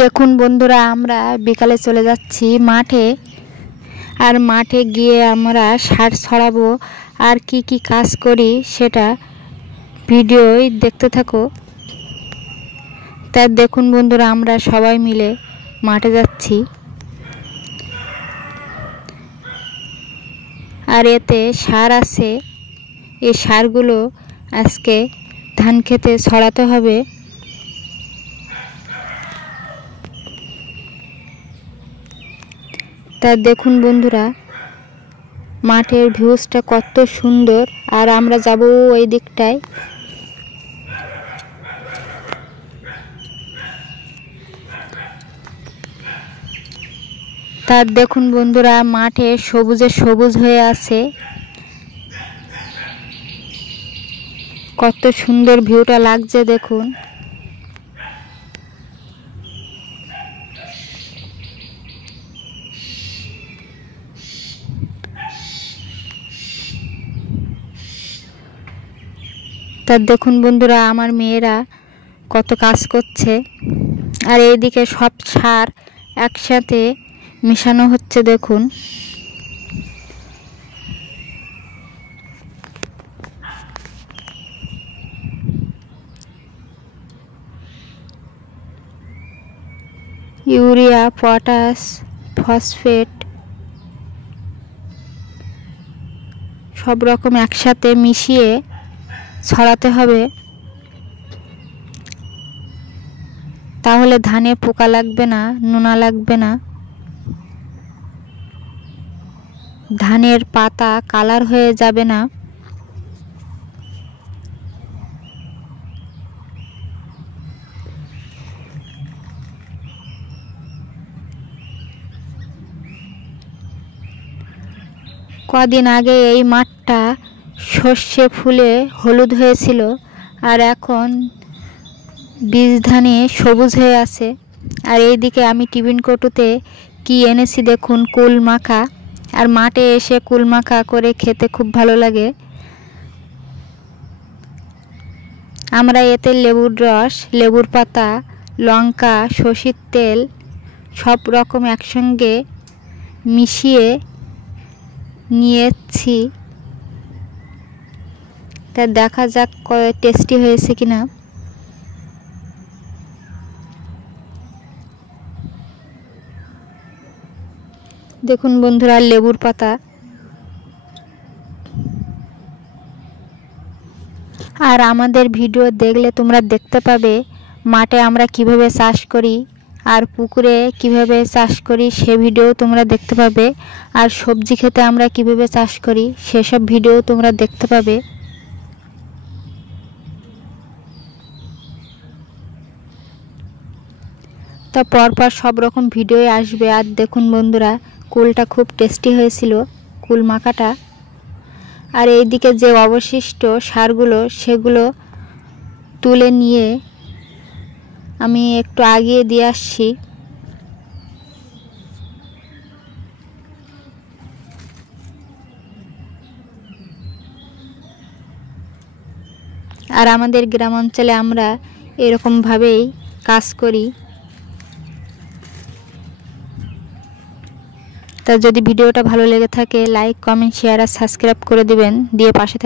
দেখুন বন্ধুরা, আমরা বিকালে চলে যাচ্ছি মাঠে। আর মাঠে গিয়ে আমরা সার ছড়াবো আর কি কি কাজ করি সেটা ভিডিওই দেখতে থাকো। তা দেখুন বন্ধুরা, আমরা সবাই মিলে মাঠে যাচ্ছি। আর এতে সার আছে, এই সারগুলো আজকে ধান খেতে ছড়াতে হবে। তা দেখুন বন্ধুরা, মাঠের ভিউজটা কত সুন্দর। আর আমরা যাব ওই দিকটায়। তা দেখুন বন্ধুরা, মাঠে সবুজে সবুজ হয়ে আছে, কত সুন্দর ভিউটা লাগছে দেখুন। তা দেখুন বন্ধুরা, আমার মেয়েরা কত কাজ করছে। আর এইদিকে সব সার একসাথে মিশানো হচ্ছে দেখুন। ইউরিয়া, পটাশ, ফসফেট সব রকম একসাথে মিশিয়ে ছড়াতে হবে, তাহলে ধানে পোকা লাগবে না, নোনা লাগবে না, ধানের পাতা কালার হয়ে যাবে না। কদিন আগে এই মাঠটা সর্ষে ফুলে হলুদ হয়েছিল, আর এখন বীজ ধানে সবুজ হয়ে আছে। আর এইদিকে আমি টিফিন কৌটোতে কি এনেছি দেখুন, কুল মাখা। আর মাঠে এসে কুল মাখা করে খেতে খুব ভালো লাগে। আমরা এতে লেবুর রস, লেবুর পাতা, লঙ্কা, সরষের তেল সব রকম একসঙ্গে মিশিয়ে নিয়েছি। তা দেখা যাক টেস্টি হয়েছে কিনা। দেখুন বন্ধুরা, লেবুর পাতা। আর আমাদের ভিডিও দেখলে তোমরা দেখতে পাবে মাঠে আমরা কিভাবে চাষ করি আর পুকুরে কিভাবে চাষ করি, সে ভিডিও তোমরা দেখতে পাবে। আর সবজি খেতে আমরা কিভাবে চাষ করি সেসব ভিডিও তোমরা দেখতে পাবে। তা পরপর সব রকম ভিডিও আসবে। আর দেখুন বন্ধুরা, কুলটা খুব টেস্টি হয়েছিল, কুল মাখাটা। আর এইদিকে যে অবশিষ্ট সারগুলো সেগুলো তুলে নিয়ে আমি একটু আগিয়ে দিয়ে আসছি। আর আমাদের গ্রাম অঞ্চলে আমরা এরকমভাবেই কাজ করি। তা যদি ভিডিওটা ভালো লেগে থাকে লাইক, কমেন্ট, শেয়ার আর সাবস্ক্রাইব করে দিবেন, দিয়ে পাশে